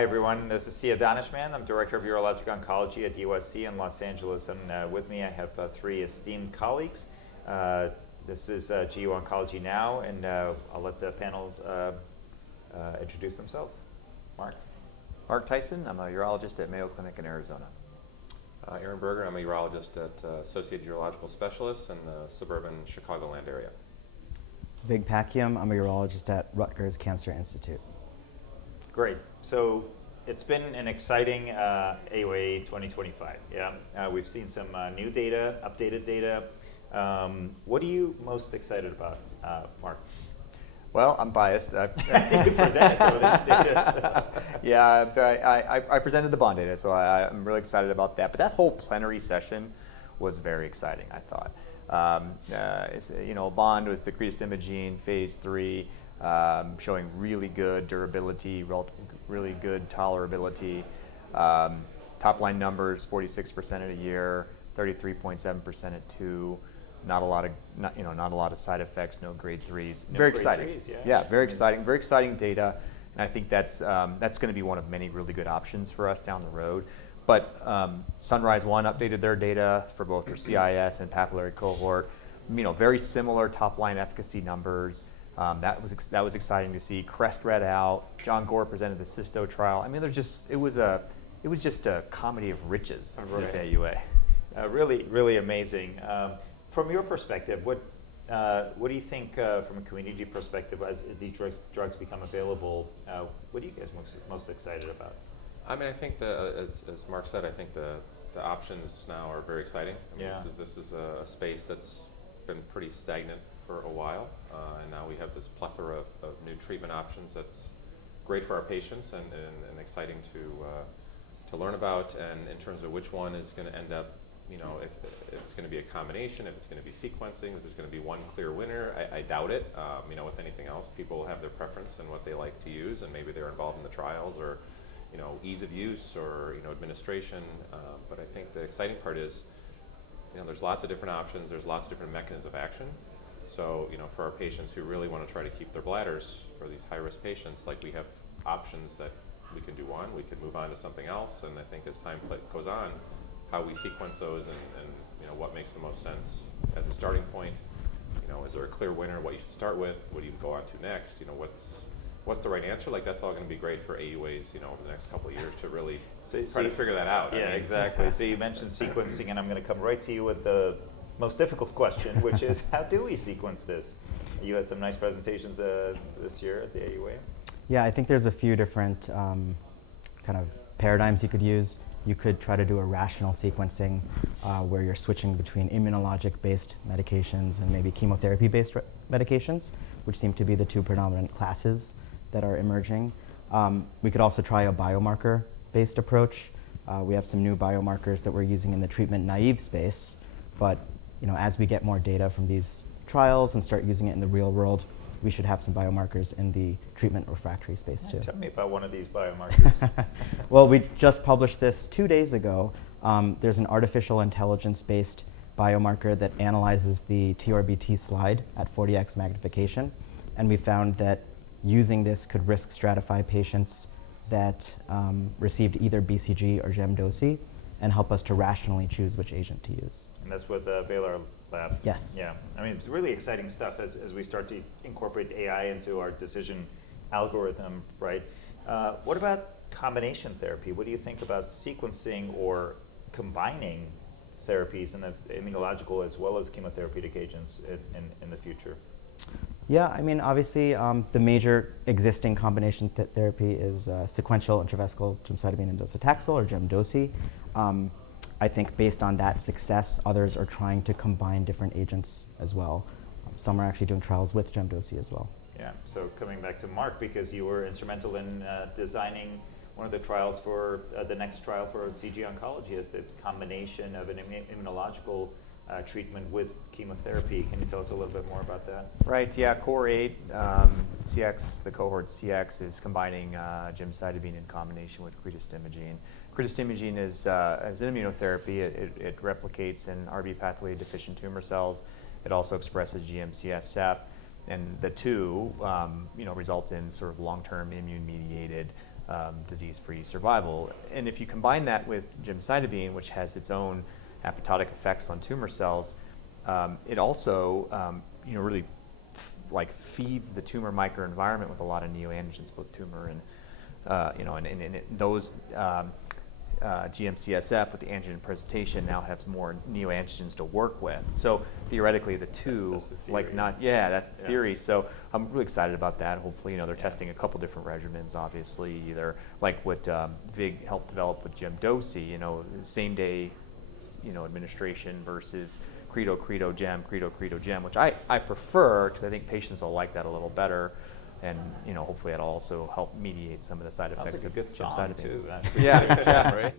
Hi everyone, this is Sia Daneshmand. I'm Director of Urologic Oncology at USC in Los Angeles, and with me I have three esteemed colleagues. This is GU Oncology Now, and I'll let the panel introduce themselves. Mark? Mark Tyson, I'm a urologist at Mayo Clinic in Arizona. Aaron Berger, I'm a urologist at Associated Urological Specialists in the suburban Chicagoland area. Vig Packiam, I'm a urologist at Rutgers Cancer Institute. Great. So it's been an exciting AUA 2025. Yeah, we've seen some new data, updated data. What are you most excited about, Mark? Well, I'm biased. You presented some of these data. So. Yeah, I presented the bond data, so I'm really excited about that. But that whole plenary session was very exciting, I thought. Bond was the cretostimogene phase 3, showing really good durability, really good tolerability. Top line numbers: 46% at a year, 33.7% at 2. Not a lot of side effects, no grade 3s. No very grade exciting. 3s, yeah, very exciting. Very exciting data, and I think that's going to be one of many really good options for us down the road. But Sunrise 1 updated their data for both their CIS and papillary cohort. Very similar top line efficacy numbers. That was exciting to see. Crest read out. John Gore presented the Cysto trial. I mean, it was just a comedy of riches. Right. This AUA. Really, really amazing. From your perspective, what do you think from a community perspective as these drugs become available? What are you guys most excited about? I mean, I think as Mark said, I think the options now are very exciting. I mean, Yeah. This is a space that's been pretty stagnant for a while, and now we have this plethora of new treatment options that's great for our patients and exciting to learn about. And in terms of which one is going to end up, if it's going to be a combination, if it's going to be sequencing, if there's going to be one clear winner, I doubt it. With anything else, people have their preference and what they like to use, and maybe they're involved in the trials or ease of use or administration. But I think the exciting part is, there's lots of different options. There's lots of different mechanisms of action. So for our patients who really want to try to keep their bladders, for these high-risk patients, we have options that we can do one, we can move on to something else. And I think as time goes on, how we sequence those and what makes the most sense as a starting point. Is there a clear winner? What you should start with? What do you go on to next? What's the right answer? That's all going to be great for AUAs, over the next couple of years to really try to figure that out. Yeah, exactly. So you mentioned sequencing, and I'm going to come right to you with the most difficult question, which is how do we sequence this? You had some nice presentations this year at the AUA. Yeah, I think there's a few different kind of paradigms you could use. You could try to do a rational sequencing where you're switching between immunologic-based medications and maybe chemotherapy-based medications, which seem to be the two predominant classes that are emerging. We could also try a biomarker-based approach. We have some new biomarkers that we're using in the treatment-naive space, but as we get more data from these trials and start using it in the real world, we should have some biomarkers in the treatment refractory space too. Tell me about one of these biomarkers. Well, we just published this 2 days ago. There's an artificial intelligence-based biomarker that analyzes the TURBT slide at 40x magnification, and we found that using this could risk stratify patients that received either BCG or doce and help us to rationally choose which agent to use. And that's with Baylor Labs. Yes. Yeah. I mean, it's really exciting stuff as we start to incorporate AI into our decision algorithm, right? What about combination therapy? What do you think about sequencing or combining therapies in the immunological as well as chemotherapeutic agents in the future? Yeah, I mean, obviously, the major existing combination therapy is sequential intravesical gemcitabine and docetaxel, or doce. I think based on that success, others are trying to combine different agents as well. Some are actually doing trials with doce as well. Yeah, so coming back to Mark, because you were instrumental in designing one of the trials for the next trial for CG Oncology is the combination of an immunological treatment with chemotherapy. Can you tell us a little bit more about that? Right. Yeah. Core 8, CX, the cohort CX is combining gemcitabine in combination with cretostimogene. Cretostimogene is an immunotherapy. It replicates in RB pathway deficient tumor cells. It also expresses GM-CSF, and the two result in sort of long-term immune-mediated disease-free survival. And if you combine that with gemcitabine, which has its own apoptotic effects on tumor cells, it also really feeds the tumor microenvironment with a lot of neoantigens, both tumor and and those GM-CSF with the antigen presentation now has more neoantigens to work with. So theoretically, the two, That's the theory. That's the theory. So I'm really excited about that. Hopefully, they're testing a couple different regimens, obviously, either like what Vig helped develop with doce, same day, administration versus creto gem, which I prefer because I think patients will like that a little better. And hopefully that'll also help mediate some of the side Sounds effects like a good of song gemcitabine. too. Yeah. Right?